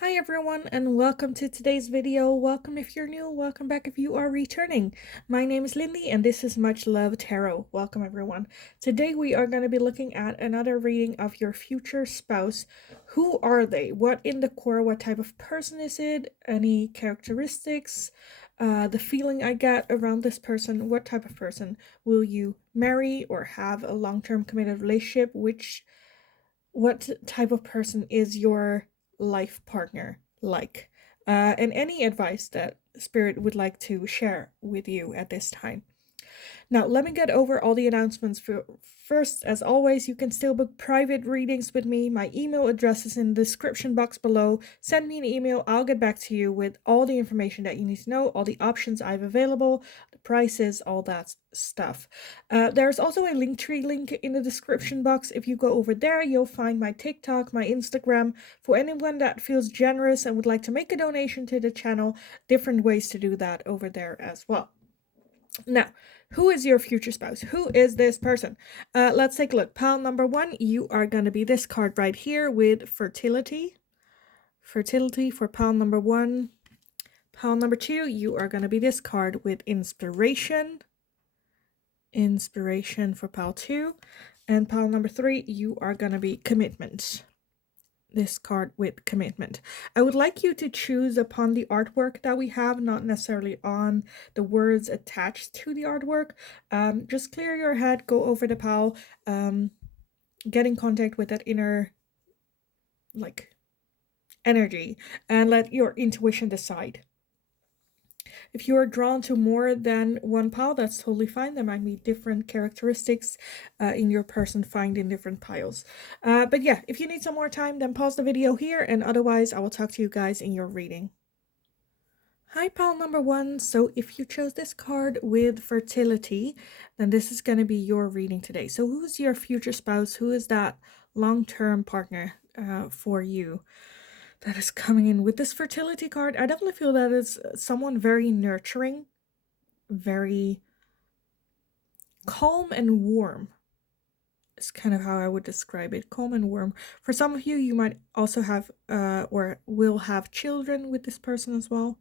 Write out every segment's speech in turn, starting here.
Hi everyone and welcome to today's video. Welcome if you're new, welcome back if you are returning. My name is Lindy and this is Much Love Tarot. Welcome everyone. Today we are going to be looking at another reading of your future spouse. Who are they? What in the core? What type of person is it? Any characteristics? The feeling I get around this person. What type of person will you marry or have a long-term committed relationship? What type of person is your life partner like? And any advice that Spirit would like to share with you at this time. Now, let me get over all the announcements. First, as always, you can still book private readings with me. My email address is in the description box below. Send me an email. I'll get back to you with all the information that you need to know, all the options I have available, the prices, all that stuff. There's also a Linktree link in the description box. If you go over there, you'll find my TikTok, my Instagram. For anyone that feels generous and would like to make a donation to the channel, different ways to do that over there as well. Now, who is your future spouse? Who is this person? Let's take a look. Pile number one, you are going to be this card right here with fertility. Fertility for pile number one. Pile number two, you are going to be this card with inspiration. Inspiration for pile two. And pile number three, you are going to be commitment. This card with commitment. I would like you to choose upon the artwork that we have, not necessarily on the words attached to the artwork. Just clear your head, go over the pile, get in contact with that inner energy and let your intuition decide. If you are drawn to more than one pile, that's totally fine. There might be different characteristics in your person find in different piles. But yeah, if you need some more time, then pause the video here, and otherwise I will talk to you guys in your reading. Hi, pile number one. So if you chose this card with fertility, then this is going to be your reading today. So who's your future spouse? Who is that long-term partner for you that is coming in with this fertility card? I definitely feel that it's someone very nurturing, very calm and warm. It's kind of how I would describe it, calm and warm. For some of you, you might also have or will have children with this person as well.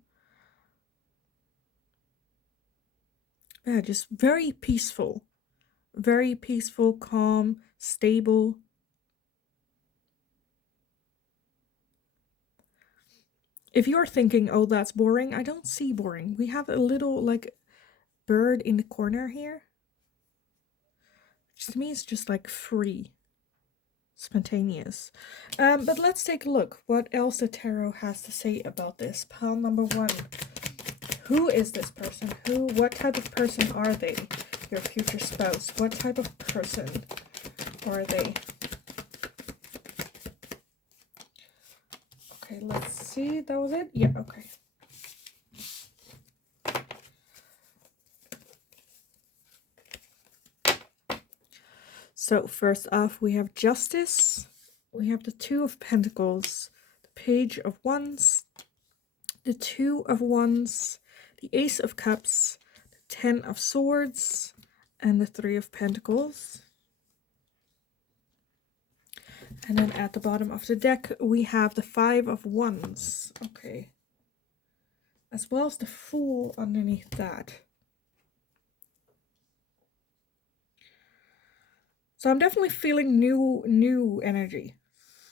Yeah, just very peaceful, calm, stable. If you're thinking, oh, that's boring, I don't see boring. We have a little like bird in the corner here. Which to me is just like free, spontaneous. But let's take a look what else the tarot has to say about this. Pile number one. Who is this person? What type of person are they? Your future spouse. What type of person are they? Okay, let's see. That was it? Yeah, okay. So first off, we have Justice. We have the Two of Pentacles, the Page of Wands, the Two of Wands, the Ace of Cups, the Ten of Swords, and the Three of Pentacles. And then at the bottom of the deck, we have the Five of Wands. Okay. As well as the Fool underneath that. So I'm definitely feeling new energy.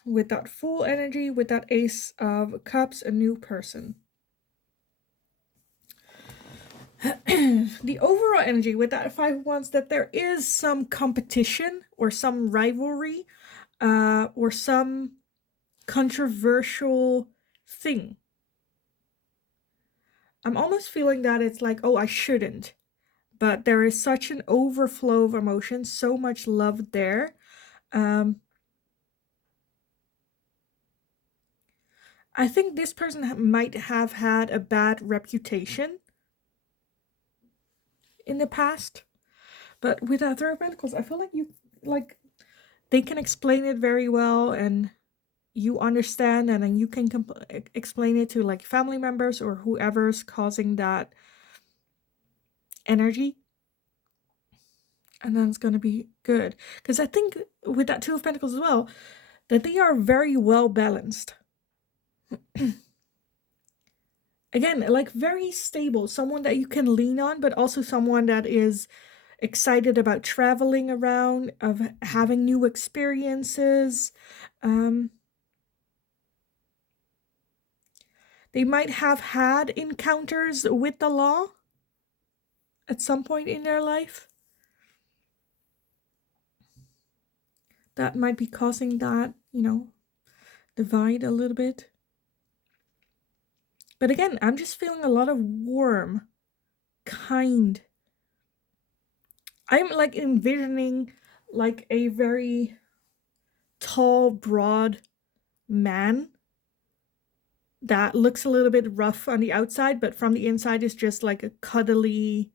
With that Fool energy, with that Ace of Cups, a new person. The overall energy with that Five of Wands, that there is some competition or some rivalry or some controversial thing. I'm almost feeling that it's like, oh, I shouldn't. But there is such an overflow of emotions, so much love there. I think this person might have had a bad reputation in the past. But with that Three of Pentacles, I feel like they can explain it very well, and you understand, and then you can explain it to like family members or whoever's causing that energy, and then it's going to be good. Because I think with that Two of Pentacles as well, that they are very well balanced. Again, like very stable, someone that you can lean on, but also someone that is excited about traveling around, of having new experiences. Um, they might have had encounters with the law at some point in their life. That might be causing that, divide a little bit. But again, I'm just feeling a lot of warm, kind. I'm like envisioning like a very tall, broad man that looks a little bit rough on the outside, but from the inside is just like a cuddly,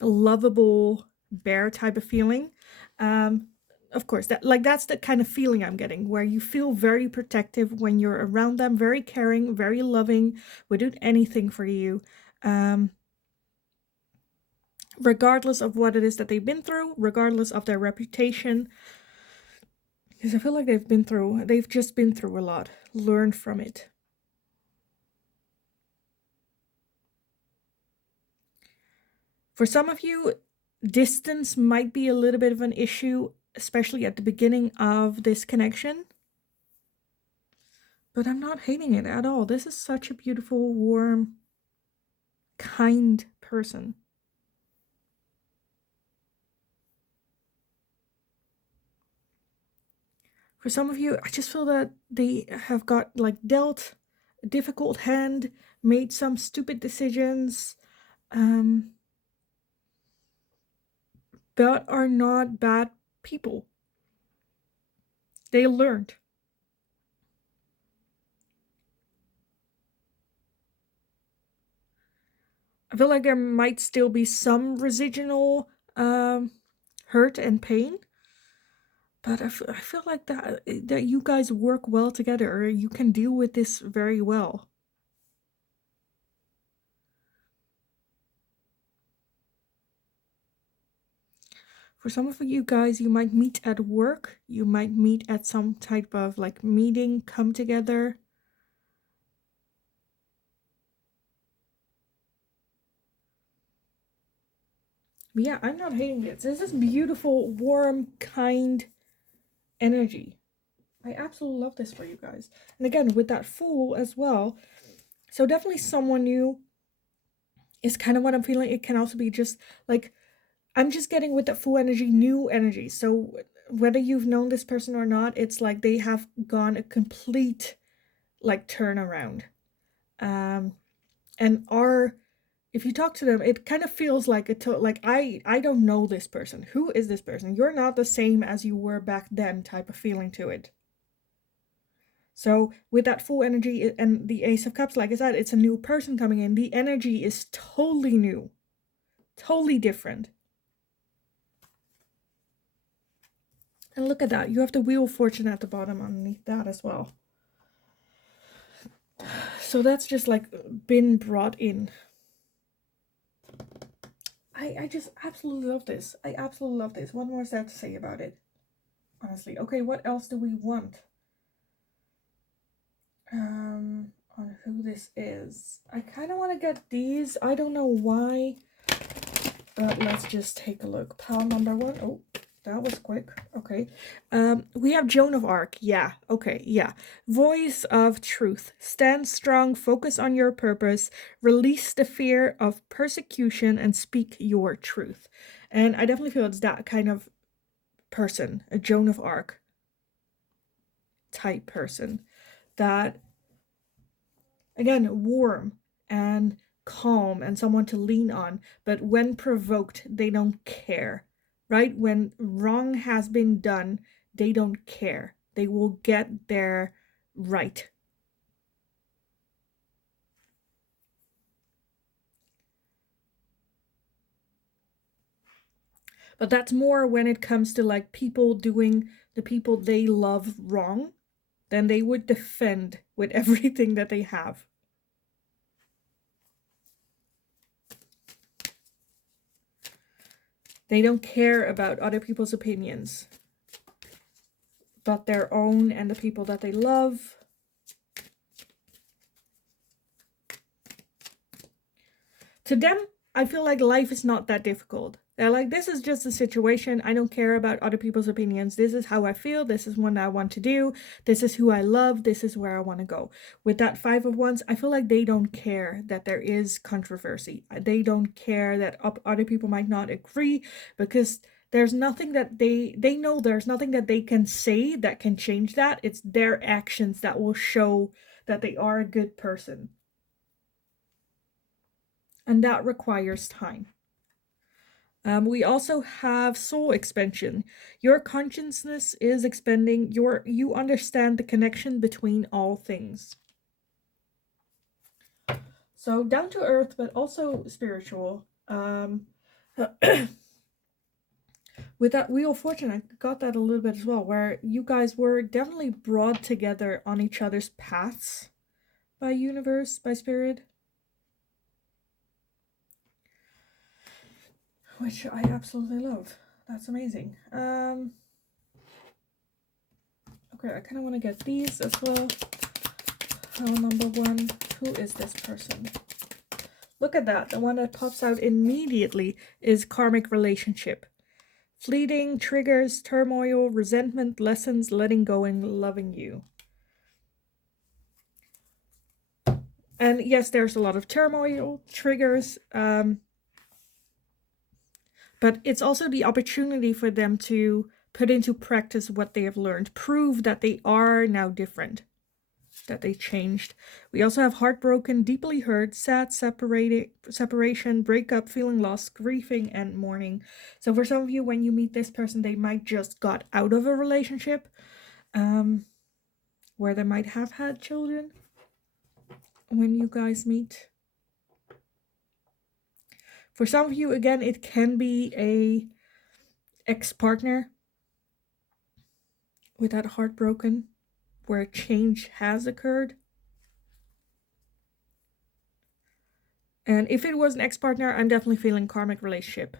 lovable bear type of feeling. Um, of course, that's the kind of feeling I'm getting, where you feel very protective when you're around them, very caring, very loving, would do anything for you. Regardless of what it is that they've been through, regardless of their reputation. Because I feel like they've just been through a lot, learned from it. For some of you, distance might be a little bit of an issue, especially at the beginning of this connection. But I'm not hating it at all. This is such a beautiful, warm, kind person. For some of you, I just feel that they have got like dealt a difficult hand, made some stupid decisions, but are not bad people. They learned. I feel like there might still be some residual hurt and pain, but I feel like that you guys work well together, or you can deal with this very well. For some of you guys, you might meet at work, you might meet at some type of like meeting, come together. But yeah, I'm not hating this. This is beautiful, warm, kind energy. I absolutely love this for you guys. And again, with that Fool as well. So definitely someone new is kind of what I'm feeling. It can also be just like, I'm just getting with that Fool energy, new energy. So whether you've known this person or not, it's like they have gone a complete like turnaround. And are, if you talk to them, it kind of feels like I don't know this person. Who is this person? You're not the same as you were back then type of feeling to it. So with that Fool energy and the Ace of Cups, like I said, it's a new person coming in. The energy is totally new, totally different. And look at that. You have the Wheel of Fortune at the bottom underneath that as well. So that's just like been brought in. I just absolutely love this. I absolutely love this. What more is there to say about it? Honestly. Okay, what else do we want? On who this is. I kind of want to get these. I don't know why. But let's just take a look. Pile number 1. Oh, that was quick. Okay. We have Joan of Arc. Yeah. Okay. Yeah. Voice of truth. Stand strong. Focus on your purpose. Release the fear of persecution and speak your truth. And I definitely feel it's that kind of person, a Joan of Arc type person. That, again, warm and calm and someone to lean on, but when provoked, they don't care, right? When wrong has been done, they don't care. They will get their right. But that's more when it comes to like people doing the people they love wrong, then they would defend with everything that they have. They don't care about other people's opinions, but their own and the people that they love. To them, I feel like life is not that difficult. They're like, this is just a situation. I don't care about other people's opinions. This is how I feel. This is what I want to do. This is who I love. This is where I want to go. With that Five of Wands, I feel like they don't care that there is controversy. They don't care that other people might not agree, because there's nothing that they know there's nothing that they can say that can change that. It's their actions that will show that they are a good person. And that requires time. We also have soul expansion. Your consciousness is expanding. You understand the connection between all things. So down to earth, but also spiritual. With that Wheel of Fortune, I got that a little bit as well, where you guys were definitely brought together on each other's paths by universe, by spirit. Which I absolutely love. That's amazing. Okay, I kind of want to get these as well. Pile number 1. Who is this person? Look at that. The one that pops out immediately is karmic relationship. Fleeting, triggers, turmoil, resentment, lessons, letting go, and loving you. And yes, there's a lot of turmoil, triggers, but it's also the opportunity for them to put into practice what they have learned, prove that they are now different, that they changed. We also have heartbroken, deeply hurt, sad, separation, breakup, feeling lost, grieving, and mourning. So for some of you, when you meet this person, they might just got out of a relationship where they might have had children when you guys meet. For some of you, again, it can be a ex-partner with that heartbroken, where change has occurred. And if it was an ex-partner, I'm definitely feeling karmic relationship.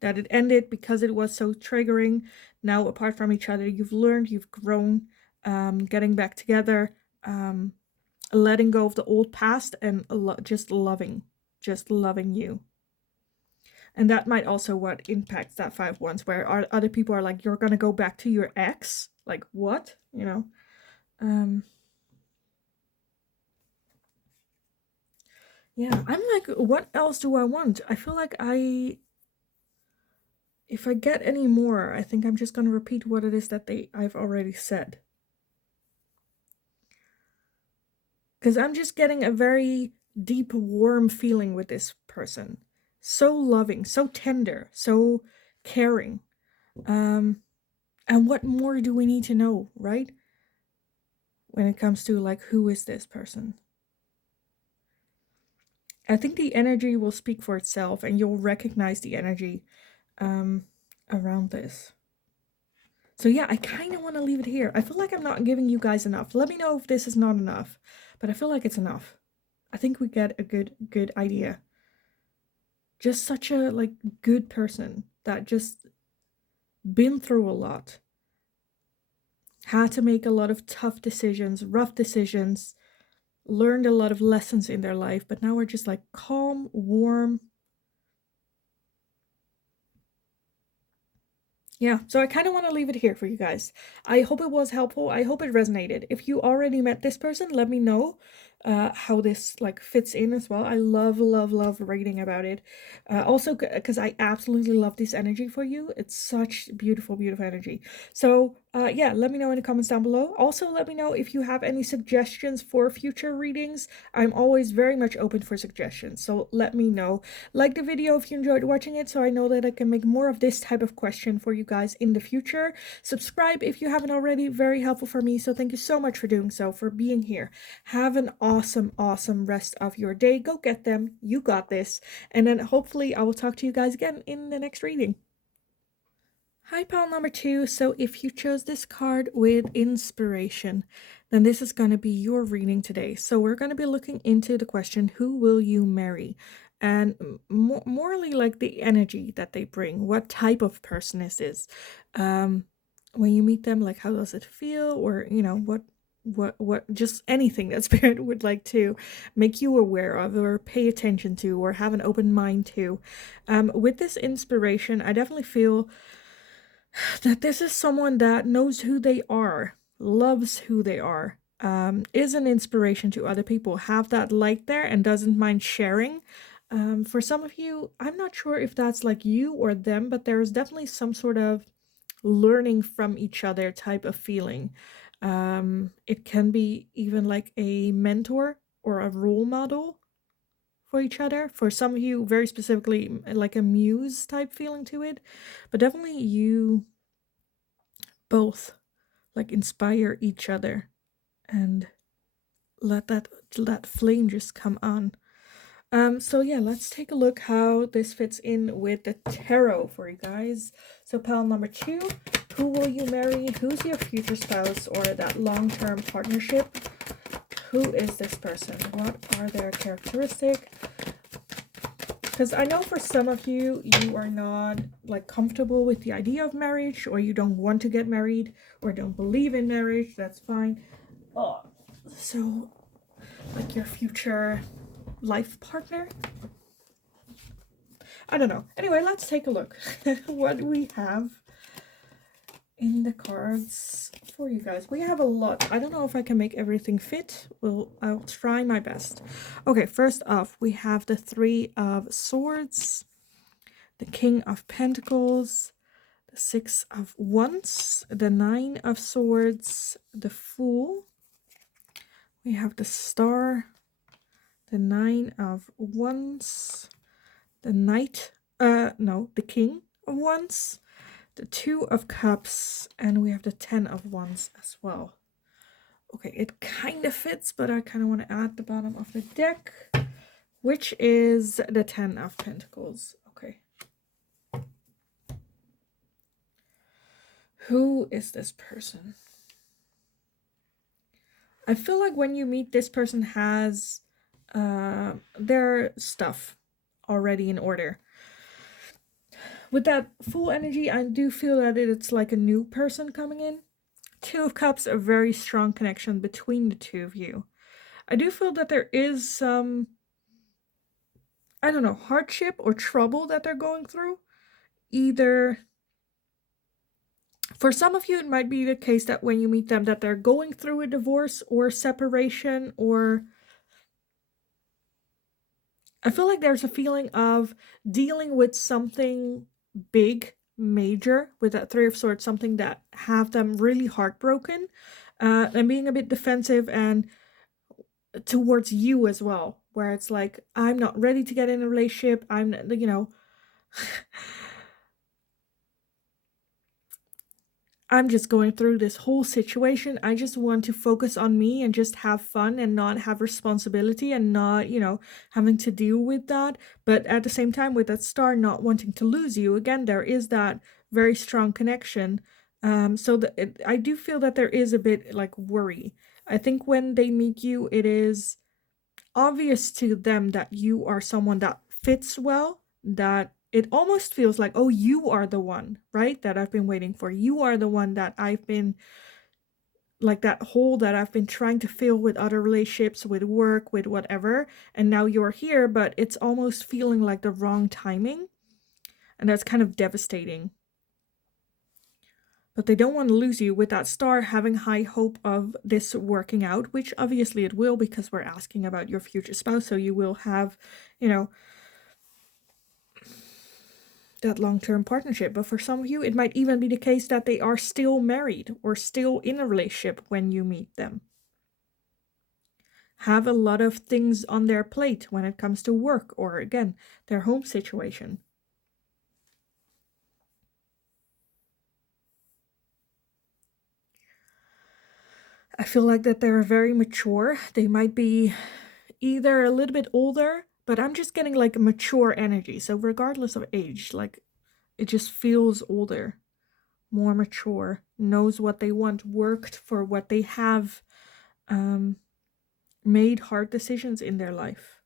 That it ended because it was so triggering. Now, apart from each other, you've learned, you've grown, getting back together, letting go of the old past, and just loving you. And that might also what impacts that 5 Wands, where other people are like, you're gonna go back to your ex? Like, what? You know? Yeah, I'm like, what else do I want? I feel like if I get any more, I think I'm just gonna repeat what it is that I've already said. Because I'm just getting a very deep, warm feeling with this person. So loving, so tender, so caring. And what more do we need to know, right? When it comes to like, who is this person? I think the energy will speak for itself, and you'll recognize the energy around this. So yeah, I kind of want to leave it here. I feel like I'm not giving you guys enough. Let me know if this is not enough, but I feel like it's enough. I think we get a good idea. Just such a like good person that just been through a lot. Had to make a lot of tough decisions, rough decisions, learned a lot of lessons in their life, but now we're just like calm, warm. Yeah, so I kind of want to leave it here for you guys. I hope it was helpful. I hope it resonated. If you already met this person, let me know how this like fits in as well. I love reading about it. Also, because I absolutely love this energy for you. It's such beautiful energy. So yeah, let me know in the comments down below. Also, let me know if you have any suggestions for future readings. I'm always very much open for suggestions, so let me know. Like the video if you enjoyed watching it, so I know that I can make more of this type of question for you guys in the future. Subscribe if you haven't already, very helpful for me. So thank you so much for doing so, for being here. Have an awesome rest of your day. Go get them. You got this. And then hopefully I will talk to you guys again in the next reading. Hi, pile number 2. So if you chose this card with inspiration, then this is going to be your reading today. So we're going to be looking into the question, who will you marry? And morely like the energy that they bring. What type of person is this? When you meet them, like how does it feel? Or, you know, what just anything that spirit would like to make you aware of or pay attention to or have an open mind to. With this inspiration, I definitely feel that this is someone that knows who they are, loves who they are, is an inspiration to other people, have that light there and doesn't mind sharing. For some of you, I'm not sure if that's like you or them, but there's definitely some sort of learning from each other type of feeling. It can be even like a mentor or a role model for each other. For some of you, very specifically, like a muse type feeling to it. But definitely you both like inspire each other and let that flame just come on. So yeah, let's take a look how this fits in with the tarot for you guys. So pile number 2, who will you marry? Who's your future spouse or that long-term partnership? Who is this person? What are their characteristics? Because I know for some of you, you are not like comfortable with the idea of marriage, or you don't want to get married, or don't believe in marriage. That's fine. Oh, so like your future life partner? I don't know. Anyway, let's take a look what we have in the cards for you guys. We have a lot. I don't know if I can make everything fit. I'll try my best. Okay, first off, we have the 3 of Swords, the King of Pentacles, the 6 of Wands, the 9 of Swords, the Fool. We have the Star, the 9 of Wands, the Knight, the King of Wands, the 2 of Cups, and we have the 10 of Wands as well. Okay, it kind of fits, but I kind of want to add the bottom of the deck, which is the 10 of Pentacles. Okay. Who is this person? I feel like when you meet this person has their stuff already in order. With that full energy, I do feel that it's like a new person coming in. 2 of Cups, a very strong connection between the two of you. I do feel that there is some, I don't know, hardship or trouble that they're going through. Either, for some of you, it might be the case that when you meet them that they're going through a divorce or separation, or I feel like there's a feeling of dealing with something big, major, with that 3 of Swords, something that have them really heartbroken, and being a bit defensive and towards you as well, where it's like, I'm not ready to get in a relationship. I'm, I'm just going through this whole situation. I just want to focus on me and just have fun and not have responsibility and not, having to deal with that. But at the same time, with that Star not wanting to lose you, again, there is that very strong connection. So I do feel that there is a bit like worry. I think when they meet you, it is obvious to them that you are someone that fits well, that it almost feels like, oh, you are the one, right, that I've been waiting for. You are the one that I've been, like, that hole that I've been trying to fill with other relationships, with work, with whatever, and now you're here, but it's almost feeling like the wrong timing, and that's kind of devastating. But they don't want to lose you, with that Star having high hope of this working out, which obviously it will, because we're asking about your future spouse, so you will have, that long-term partnership. But for some of you, it might even be the case that they are still married or still in a relationship when you meet them. Have a lot of things on their plate when it comes to work or, again, their home situation. I feel like that they're very mature. They might be either a little bit older, but I'm just getting like a mature energy. So regardless of age, like, it just feels older, more mature, knows what they want, worked for what they have, made hard decisions in their life,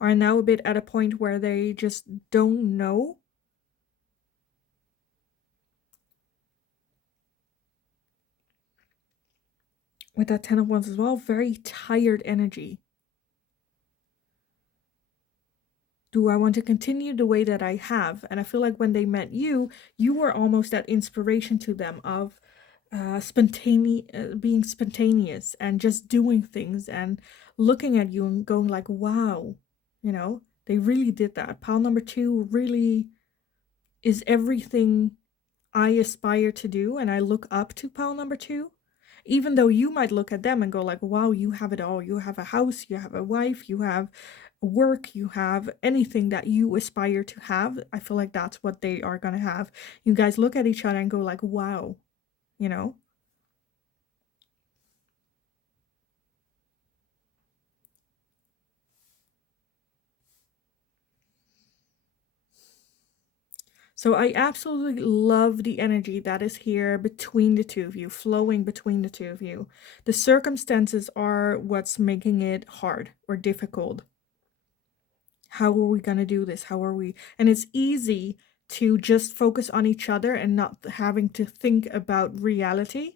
are now a bit at a point where they just don't know. with that 10 of Wands as well. Very tired energy. Do I want to continue the way that I have? And I feel like when they met you, you were almost that inspiration to them of being spontaneous and just doing things and looking at you and going like, wow, you know, they really did that. Pile number 2 really is everything I aspire to do, and I look up to pile number 2. Even though you might look at them and go like, wow, you have it all. You have a house, you have a wife, you have work, you have anything that you aspire to have. I feel like that's what they are going to have. You guys look at each other and go like, wow, you know? So I absolutely love the energy that is here between the two of you, flowing between the two of you. The circumstances are what's making it hard or difficult. How are we going to do this? How are we? And it's easy to just focus on each other and not having to think about reality.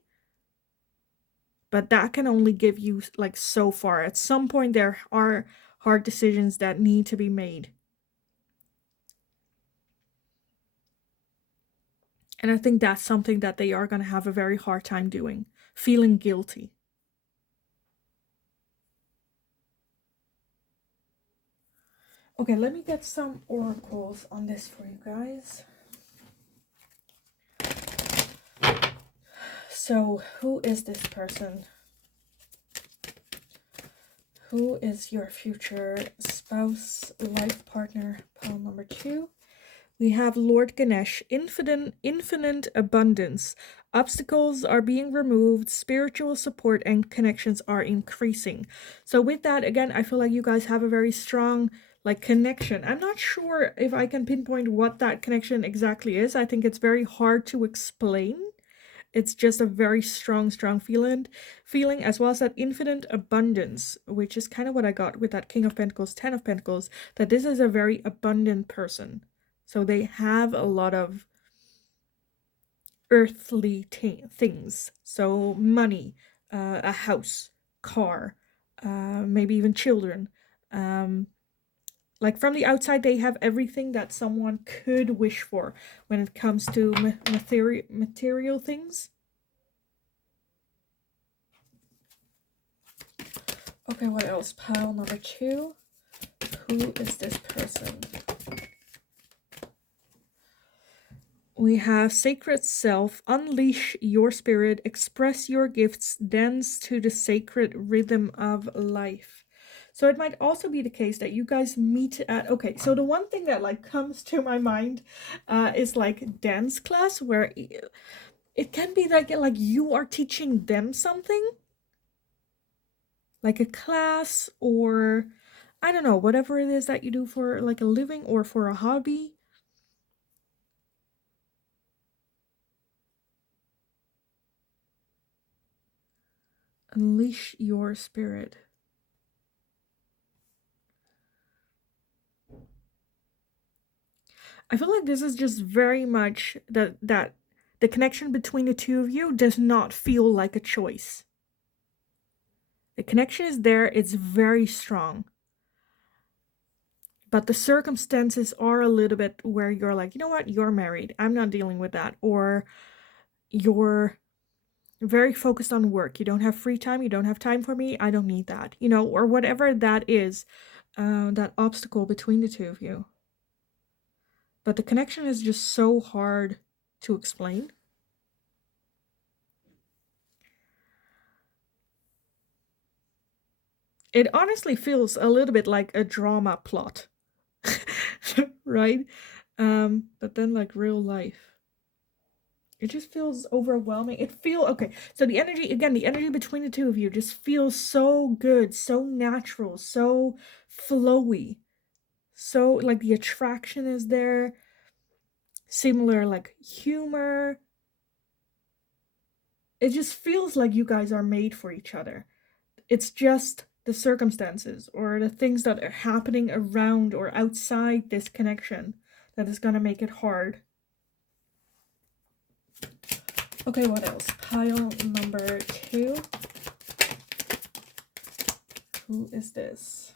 But that can only give you like so far. At some point, there are hard decisions that need to be made. And I think that's something that they are going to have a very hard time doing, feeling guilty. Okay, let me get some oracles on this for you guys. So, who is this person? Who is your future spouse, life partner? Pile number 2. We have Lord Ganesh, infinite abundance. Obstacles are being removed, spiritual support and connections are increasing. So with that, again, I feel like you guys have a very strong like connection. I'm not sure if I can pinpoint what that connection exactly is. I think it's very hard to explain. It's just a very strong feeling, as well as that infinite abundance, which is kind of what I got with that King of Pentacles, 10 of Pentacles, that this is a very abundant person. So they have a lot of earthly things. So money, a house, car, maybe even children. Like from the outside, they have everything that someone could wish for when it comes to material things. Okay, what else? Pile number 2. Who is this person? We have Sacred Self, unleash your spirit, express your gifts, dance to the sacred rhythm of life. So it might also be the case that you guys meet at, okay, so the one thing that like comes to my mind is like dance class, where it can be like you are teaching them something, like a class, or I don't know, whatever it is that you do for like a living or for a hobby. Unleash your spirit. I feel like this is just very much that the connection between the two of you does not feel like a choice. The connection is there, it's very strong. But the circumstances are a little bit where you're like, you know what, you're married, I'm not dealing with that. Or you're very focused on work, you don't have free time, you don't have time for me, I don't need that, you know, or whatever that is, that obstacle between the two of you. But the connection is just so hard to explain. It honestly feels a little bit like a drama plot, right? But then like real life. It just feels overwhelming. Okay, so the energy, again, the energy between the two of you just feels so good, so natural, so flowy. So like the attraction is there, similar like humor. It just feels like you guys are made for each other. It's just the circumstances or the things that are happening around or outside this connection that is going to make it hard. Okay, what else? Pile number 2. Who is this?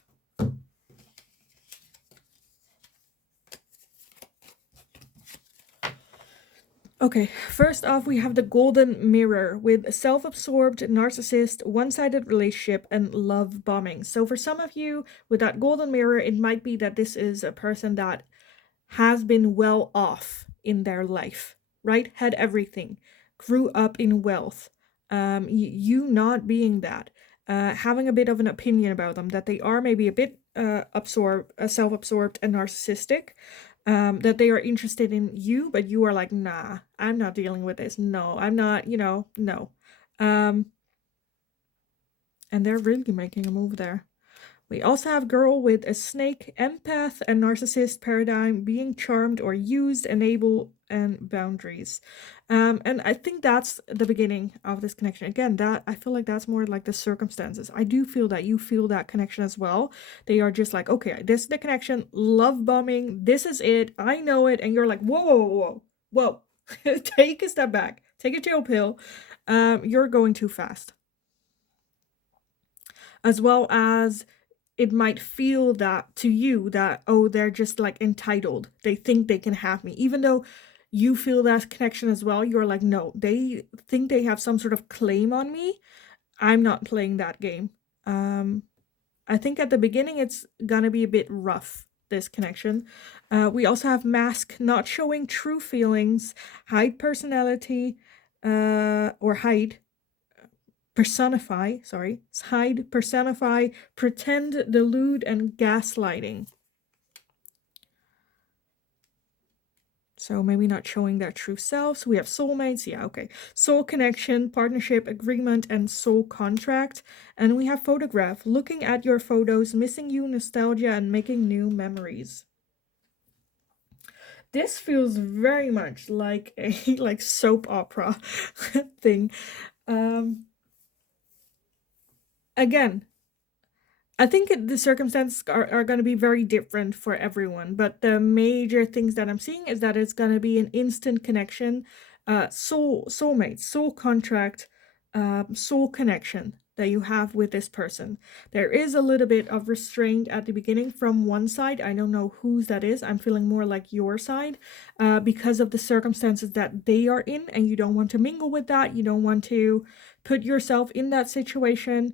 Okay, first off, we have the golden mirror with self-absorbed, narcissist, one-sided relationship, and love bombing. So for some of you, with that golden mirror, it might be that this is a person that has been well off in their life, right? Had everything, grew up in wealth. You not being that, having a bit of an opinion about them, that they are maybe a bit self-absorbed and narcissistic, that they are interested in you, but you are like, nah, I'm not dealing with this. No, I'm not, no. And they're really making a move there. We also have girl with a snake, empath, and narcissist paradigm, being charmed or used, enable, and boundaries. And I think that's the beginning of this connection. Again, that I feel like that's more like the circumstances. I do feel that you feel that connection as well. They are just like, okay, this is the connection, love bombing, this is it, I know it, and you're like, whoa. Take a step back, take a chill pill. You're going too fast. As well as it might feel that to you that, oh, they're just like entitled. They think they can have me. Even though you feel that connection as well, you're like, no, they think they have some sort of claim on me. I'm not playing that game. I think at the beginning it's gonna be a bit rough, this connection. We also have mask, not showing true feelings, hide personality, or hide, personify, pretend, delude, and gaslighting. So maybe not showing their true selves. We have soulmates, yeah, okay. Soul connection, partnership, agreement, and soul contract. And we have photograph, looking at your photos, missing you, nostalgia, and making new memories. This feels very much like a like soap opera thing. Again, I think the circumstances are going to be very different for everyone, but the major things that I'm seeing is that it's going to be an instant connection, soulmate, soul contract, soul connection that you have with this person. There is a little bit of restraint at the beginning from one side. I don't know whose that is. I'm feeling more like your side, because of the circumstances that they are in, and you don't want to mingle with that. You don't want to put yourself in that situation.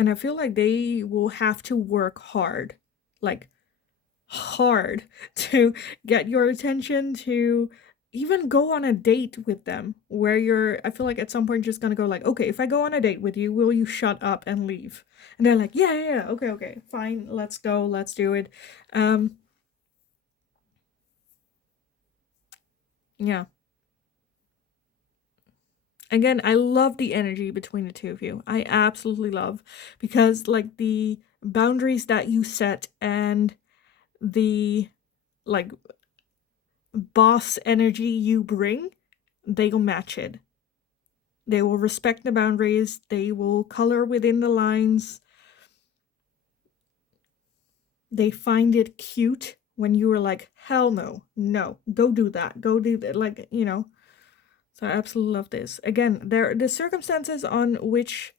And I feel like they will have to work hard, like hard, to get your attention, to even go on a date with them where I feel like at some point just gonna go like, okay, if I go on a date with you, will you shut up and leave? And they're like, yeah, okay, fine, let's go, let's do it. Yeah. Again, I love the energy between the two of you. I absolutely love, because like the boundaries that you set and the like boss energy you bring, they will match it. They will respect the boundaries, they will color within the lines. They find it cute when you were like, hell no, go do that, like, So I absolutely love this. Again, the circumstances on which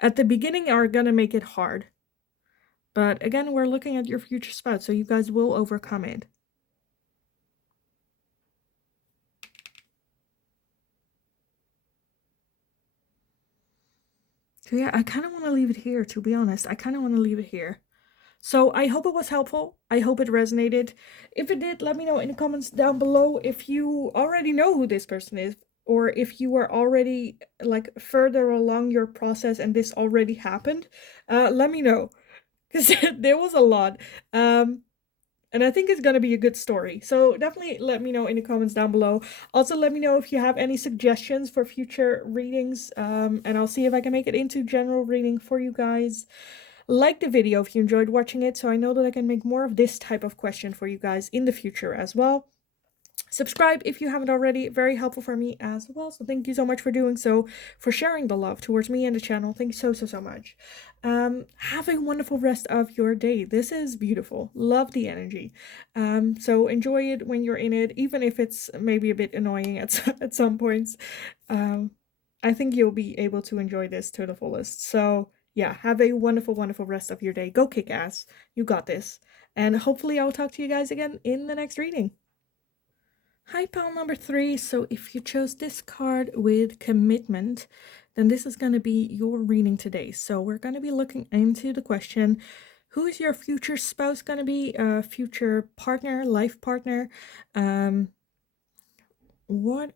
at the beginning are gonna make it hard. But again, we're looking at your future spouse, so you guys will overcome it. So yeah, I kind of want to leave it here, to be honest. I kind of want to leave it here. So I hope it was helpful. I hope it resonated. If it did, let me know in the comments down below if you already know who this person is, or if you are already like further along your process and this already happened. Let me know, because there was a lot. And I think it's gonna be a good story. So definitely let me know in the comments down below. Also, let me know if you have any suggestions for future readings, and I'll see if I can make it into general reading for you guys. Like the video if you enjoyed watching it, so I know that I can make more of this type of question for you guys in the future as well. Subscribe if you haven't already. Very helpful for me as well. So thank you so much for doing so, for sharing the love towards me and the channel. Thank you so much. Have a wonderful rest of your day. This is beautiful. Love the energy. So enjoy it when you're in it, even if it's maybe a bit annoying at some points. I think you'll be able to enjoy this to the fullest. So yeah, have a wonderful rest of your day. Go kick ass. You got this. And hopefully I'll talk to you guys again in the next reading. Hi, pile number 3. So if you chose this card with commitment, then this is going to be your reading today. So we're going to be looking into the question, who is your future spouse going to be? A future partner, life partner? What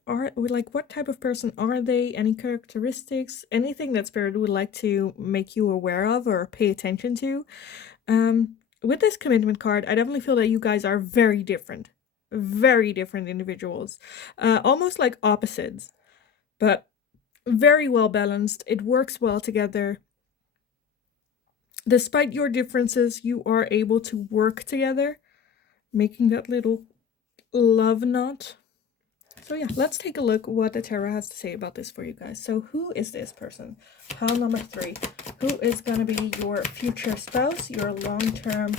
type of person are they? Any characteristics? Anything that Spirit would like to make you aware of or pay attention to? With this commitment card, I definitely feel that you guys are very different individuals, almost like opposites, but very well balanced. It works well together. Despite your differences, you are able to work together, making that little love knot. So yeah, let's take a look what the tarot has to say about this for you guys. So who is this person? Pile number 3. Who is going to be your future spouse, your long-term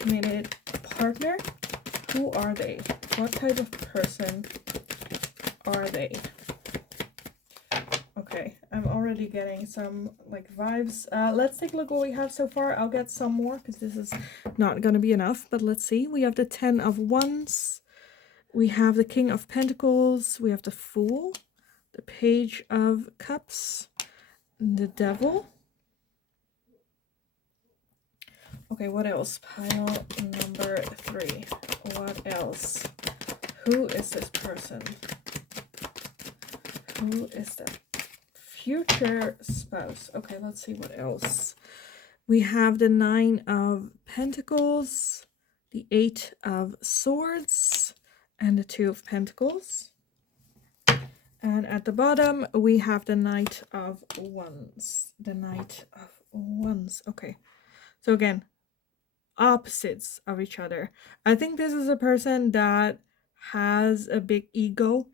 committed partner? Who are they? What type of person are they? Okay, I'm already getting some like vibes. Let's take a look what we have so far. I'll get some more because this is not going to be enough. But let's see. We have the 10 of Wands. We have the King of Pentacles. We have the Fool. The Page of Cups. The Devil. Okay, what else? Pile number 3. What else? Who is this person? Who is the future spouse? Okay, let's see what else. We have the 9 of Pentacles, the 8 of Swords, and the 2 of Pentacles. And at the bottom, we have the Knight of Wands. The Knight of Wands. Okay. So again, opposites of each other. I think this is a person that has a big ego.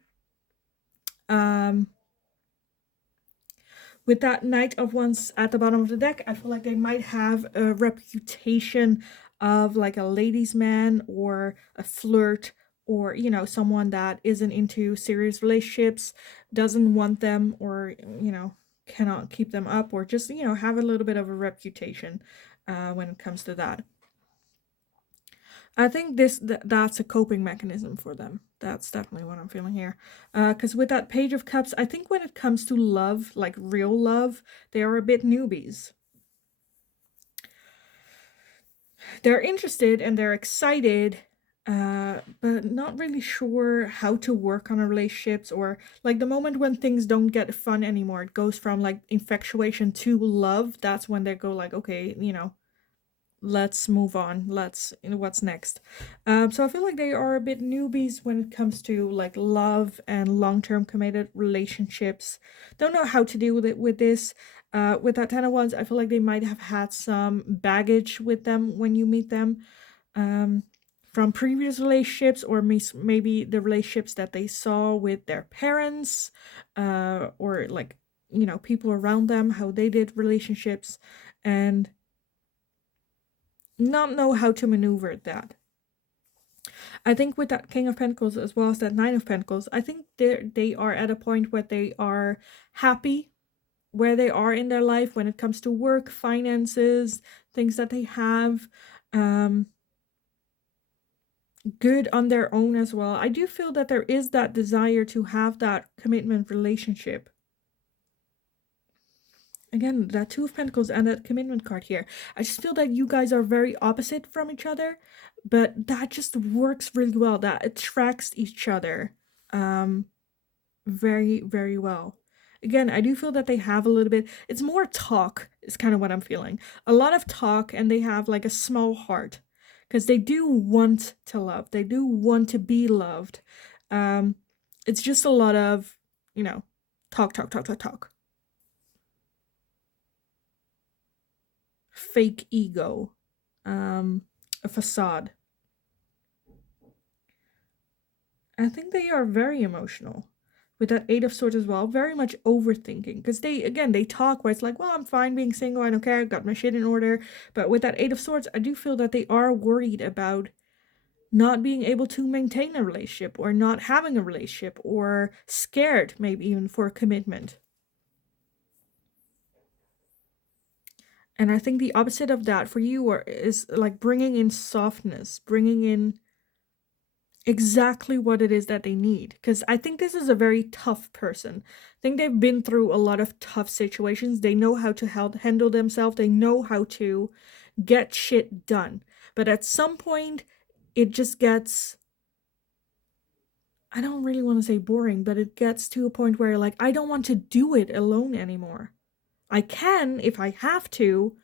With that Knight of Wands at the bottom of the deck, I feel like they might have a reputation of like a ladies' man or a flirt, or, you know, someone that isn't into serious relationships, doesn't want them, or, you know, cannot keep them up, or just, you know, have a little bit of a reputation when it comes to that. I think that's a coping mechanism for them. That's definitely what I'm feeling here. Because with that Page of Cups, I think when it comes to love, like real love, they are a bit newbies. They're interested and they're excited, but not really sure how to work on a relationships, or like the moment when things don't get fun anymore, it goes from like infatuation to love. That's when they go like, okay, you know, let's move on, let's, you know, what's next. So I feel like they are a bit newbies when it comes to like love and long-term committed relationships. Don't know how to deal with it with this. With that 10 of Wands, I feel like they might have had some baggage with them when you meet them, from previous relationships, or maybe the relationships that they saw with their parents, or like, you know, people around them, how they did relationships, and not know how to maneuver that. I think with that King of Pentacles as well as that 9 of Pentacles, I think they are at a point where they are happy where they are in their life when it comes to work, finances, things that they have, good on their own as well. I do feel that there is that desire to have that commitment relationship. Again, that 2 of Pentacles and that commitment card here. I just feel that you guys are very opposite from each other, but that just works really well. That attracts each other very well. Again, I do feel that they have a little bit, it's more talk is kind of what I'm feeling. A lot of talk, and they have like a small heart, because they do want to love. They do want to be loved. It's just a lot of, you know, talk. Fake ego, a facade. I think they are very emotional. With that Eight of Swords as well, very much overthinking. Because they talk where it's like, well, I'm fine being single, I don't care, I got my shit in order. But with that Eight of Swords, I do feel that they are worried about not being able to maintain a relationship or not having a relationship or scared maybe even for commitment. And I think the opposite of that for you is like bringing in softness, bringing in exactly what it is that they need. Because I think this is a very tough person. I think they've been through a lot of tough situations. They know how to handle themselves. They know how to get shit done. But at some point, it just gets, I don't really want to say boring, but it gets to a point where like, I don't want to do it alone anymore. I can if I have to.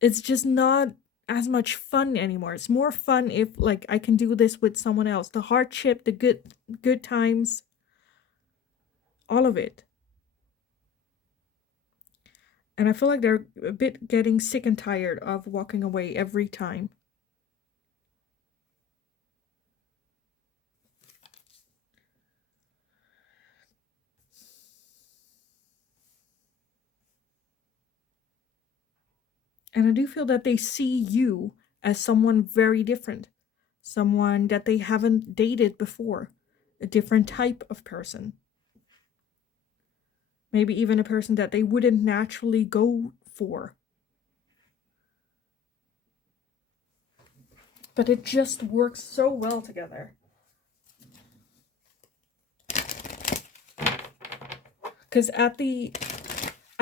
It's just not as much fun anymore. It's more fun if like I can do this with someone else. The hardship, the good times, all of it. And I feel like they're a bit getting sick and tired of walking away every time. And I do feel that they see you as someone very different, someone that they haven't dated before, a different type of person. Maybe even a person that they wouldn't naturally go for. But it just works so well together. Because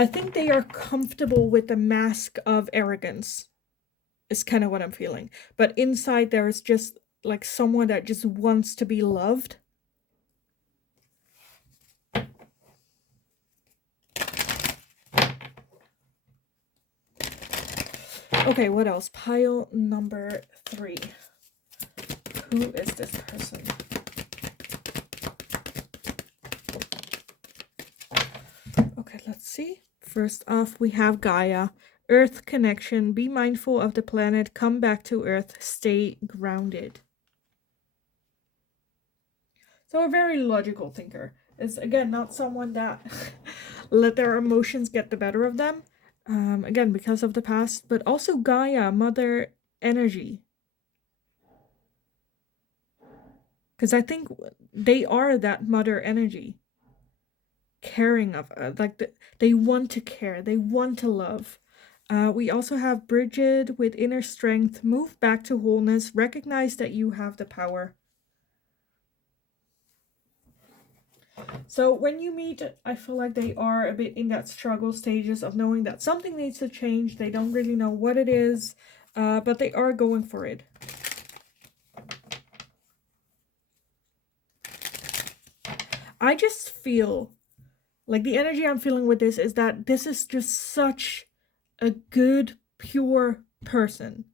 I think they are comfortable with the mask of arrogance, is kind of what I'm feeling. But inside there is just like someone that just wants to be loved. Okay, what else? Pile number 3. Who is this person? Okay, let's see. First off, we have Gaia. Earth connection. Be mindful of the planet. Come back to Earth. Stay grounded. So a very logical thinker. Is again not someone that let their emotions get the better of them. Again, because of the past, but also Gaia, mother energy. Because I think they are that mother energy. Caring of, they want to care, they want to love. We also have Bridget with inner strength. Move back to wholeness. Recognize that you have the power. So when you meet, I feel like they are a bit in that struggle stages of knowing that something needs to change. They don't really know what it is, but they are going for it. I just feel like the energy I'm feeling with this is that this is just such a good, pure person.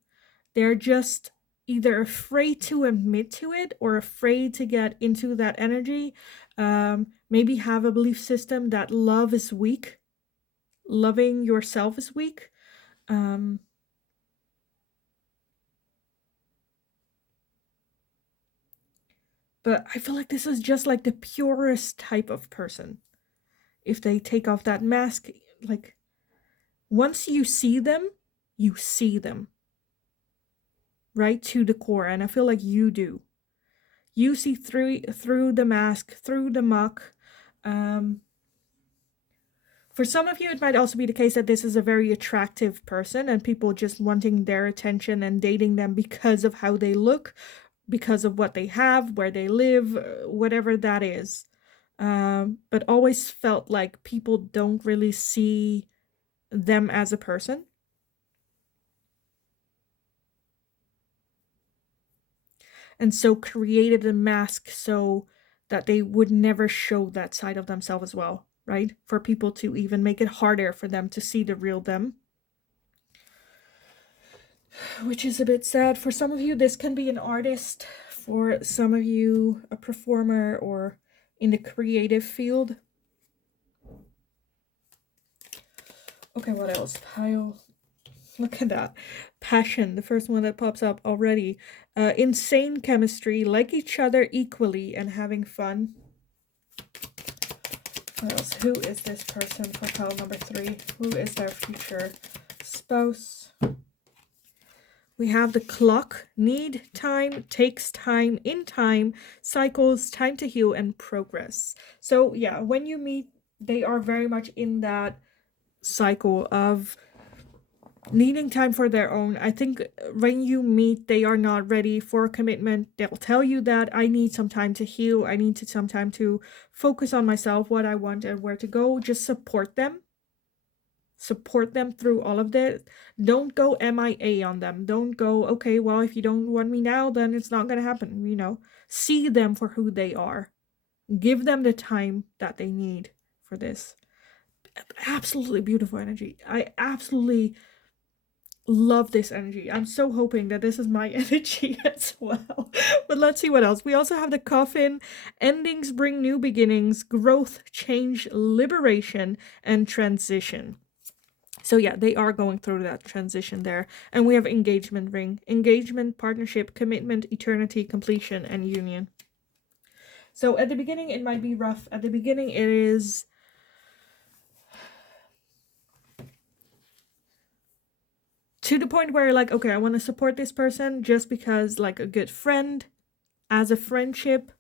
They're just either afraid to admit to it or afraid to get into that energy. Maybe have a belief system that love is weak. Loving yourself is weak. But I feel like this is just like the purest type of person. If they take off that mask, like once you see them, you see them. Right to the core. And I feel like you do. You see through the mask, through the muck. For some of you, it might also be the case that this is a very attractive person and people just wanting their attention and dating them because of how they look, because of what they have, where they live, whatever that is. But always felt like people don't really see them as a person. And so created a mask so that they would never show that side of themselves as well, right? For people to even make it harder for them to see the real them. Which is a bit sad. For some of you, this can be an artist. For some of you, a performer or in the creative field. Okay, what else? Pile Look at that. Passion, the first one that pops up already. Insane chemistry, like each other equally, and having fun. What else? Who is this person for pile number 3? Who is their future spouse? We have the clock. Need time, takes time, in time, cycles, time to heal, and progress. So yeah, when you meet, they are very much in that cycle of needing time for their own. I think when you meet, they are not ready for a commitment. They'll tell you that I need some time to heal. I need some time to focus on myself, what I want and where to go. Just support them. Support them through all of this. Don't go MIA on them. Don't go, okay, well, if you don't want me now, then it's not going to happen, you know. See them for who they are. Give them the time that they need for this. Absolutely beautiful energy. I absolutely love this energy. I'm so hoping that this is my energy as well. But let's see what else. We also have the coffin. Endings bring new beginnings, growth, change, liberation, and transition. So yeah, they are going through that transition there. And we have engagement ring. Engagement, partnership, commitment, eternity, completion, and union. So at the beginning, it might be rough. At the beginning, it is to the point where you're like, okay, I want to support this person just because, like, a good friend, as a friendship,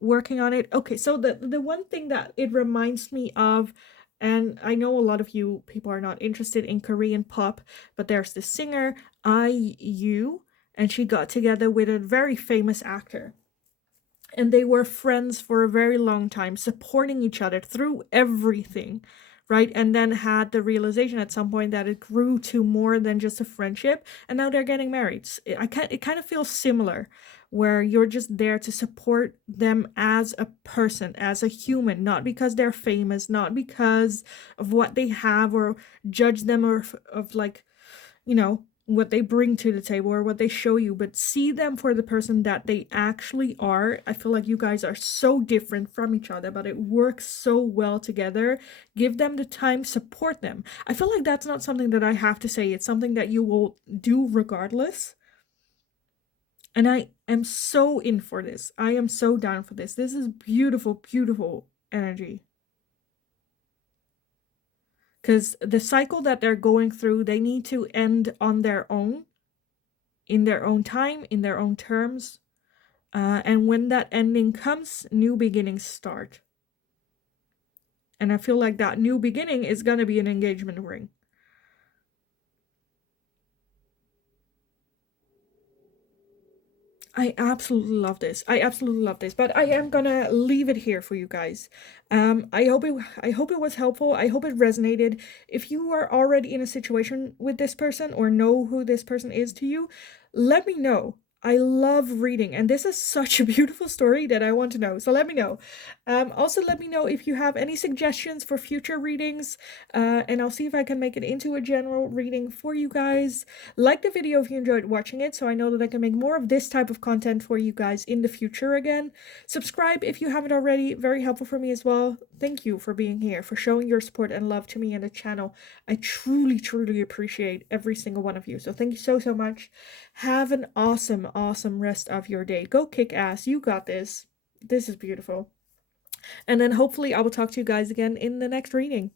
working on it. Okay, so the one thing that it reminds me of, and I know a lot of you people are not interested in Korean pop, but there's this singer, IU, and she got together with a very famous actor. And they were friends for a very long time, supporting each other through everything, right? And then had the realization at some point that it grew to more than just a friendship, and now they're getting married. It kind of feels similar, where you're just there to support them as a person, as a human, not because they're famous, not because of what they have, or judge them of like, you know, what they bring to the table or what they show you, but see them for the person that they actually are. I feel like you guys are so different from each other, but it works so well together. Give them the time, support them. I feel like that's not something that I have to say. It's something that you will do regardless. And I am so in for this. I am so down for this. This is beautiful, beautiful energy. Because the cycle that they're going through, they need to end on their own, in their own time, in their own terms. And when that ending comes, new beginnings start. And I feel like that new beginning is going to be an engagement ring. I absolutely love this. I absolutely love this. But I am gonna leave it here for you guys. I hope it was helpful. I hope it resonated. If you are already in a situation with this person or know who this person is to you, let me know. I love reading, and this is such a beautiful story that I want to know. So let me know. Also, let me know if you have any suggestions for future readings, and I'll see if I can make it into a general reading for you guys. Like the video if you enjoyed watching it, so I know that I can make more of this type of content for you guys in the future again. Subscribe if you haven't already, very helpful for me as well. Thank you for being here, for showing your support and love to me and the channel. I truly, truly appreciate every single one of you. So thank you so, so much. Have an awesome, awesome rest of your day. Go kick ass. You got this. This is beautiful. And then hopefully I will talk to you guys again in the next reading.